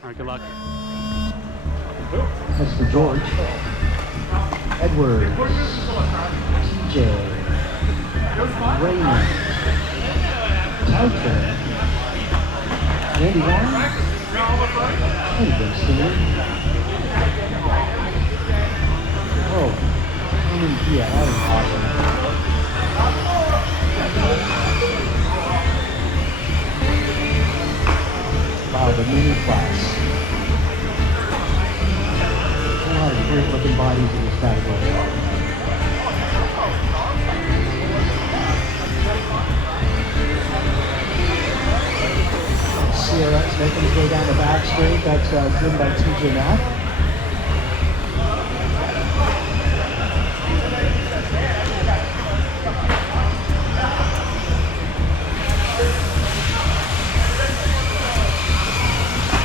Alright, good luck. Mr. George, Edward, TJ, Raymond, Taucher, Andy Warren, and Winston. Oh, Karmann Ghia, that is awesome. Wow, the mini class. A lot of great looking bodies in this category. CRX making his way down the back straight. That's driven by TJ Mack.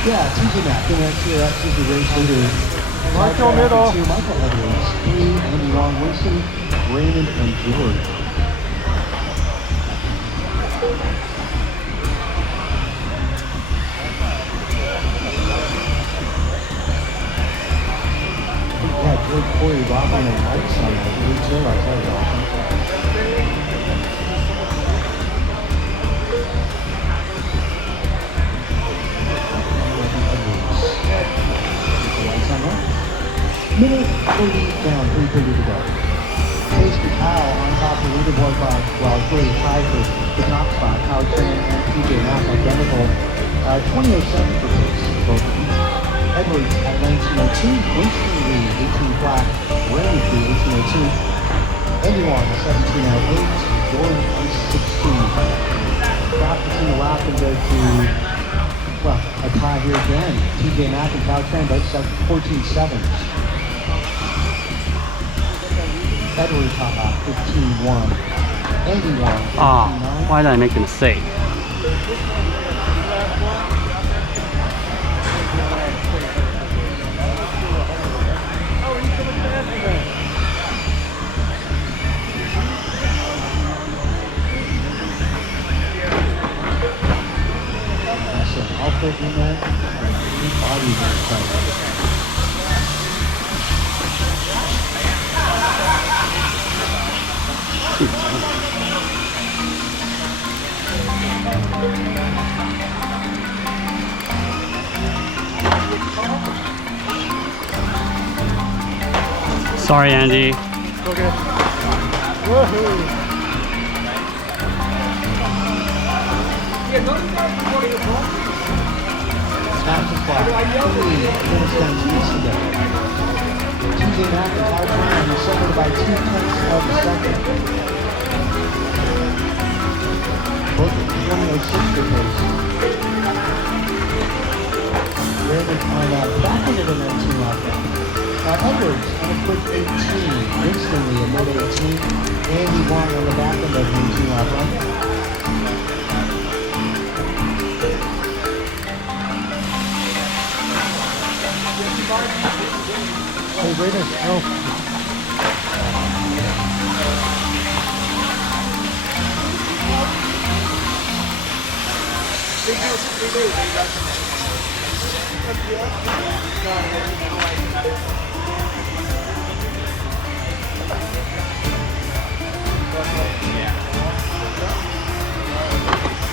Yeah, TJ Mack in that CRX is the race leader. Michael middle. Michael Edwards, Andy Long, Winston, Raymond, and George. Yeah, George Corey rocking the lights on that blue too. I tell you, awesome. Minute 40 down, 3:30 to go. Casey Powell on top of the leaderboard by, well, it's really tied for the top spot. Powell Tran and TJ Mack identical. 20:07 for Pace, both of them. Edwards at 19:02, Winston Lee, 18 flat, Raymond Lee, 18:02. Andy Warren, 17:08, George, 16. Drop between the lap and go to, well, a tie here again. TJ Mack and Powell Tran both 14:7. Edward top out, 15-1. Andy won, 15-9. Ah, why did I make a mistake? Awesome. I'll put in that. Bodies in the front. Sorry, Andy. Okay. Woohoo! Snap the clock. Minutes down 2 minutes ago. TJ Mack and Powell Tran are separated by 0.2 of a second. Both at 20:06 for pace. Raymond on back into the 19 lap. Edwards on a quick 18. Instantly a mid-18. Andy Wong on the back end of the 18 lap run. Hey, Raymond, no.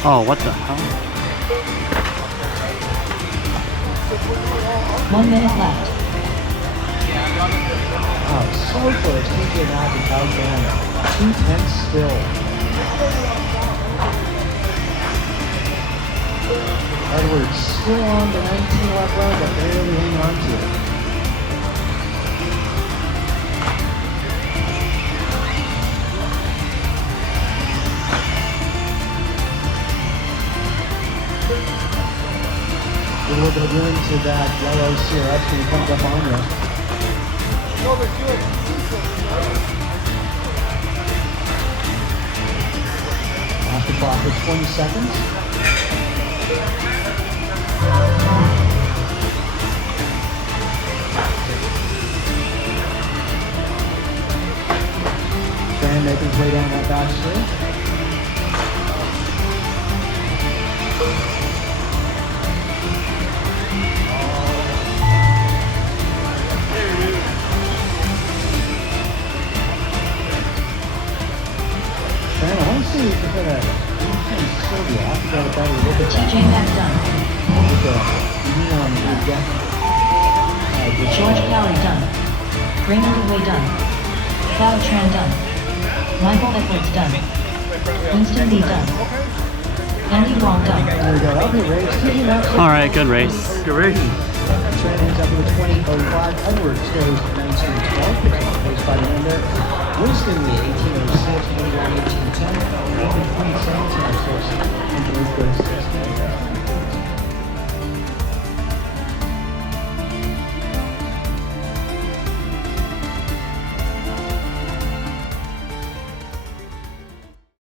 Oh, what the hell? 1 minute left. Wow, so close. TJ Mack and Powell Tran. 2:10 still. Edwards still on the 19 lap run, but barely hanging on to it. A little bit of room to that yellow CRX when it comes up on you. Off the clock for 20 seconds. Tran making his way down that back straight. Jack done. With the neon deck. George Cowley done. Raymond Way done. Cao Tran done. Michael Edwards done. Winston Lee done. Andy Wong done. There we go. That'll be a race. TJ Maxx. All right, good race. Good race. Tran ends up with a 20.05. Edwards goes 19.12. Picks up pace by the end there. Winston Lee 18.06. 21.18.10. Nathan Queen 17.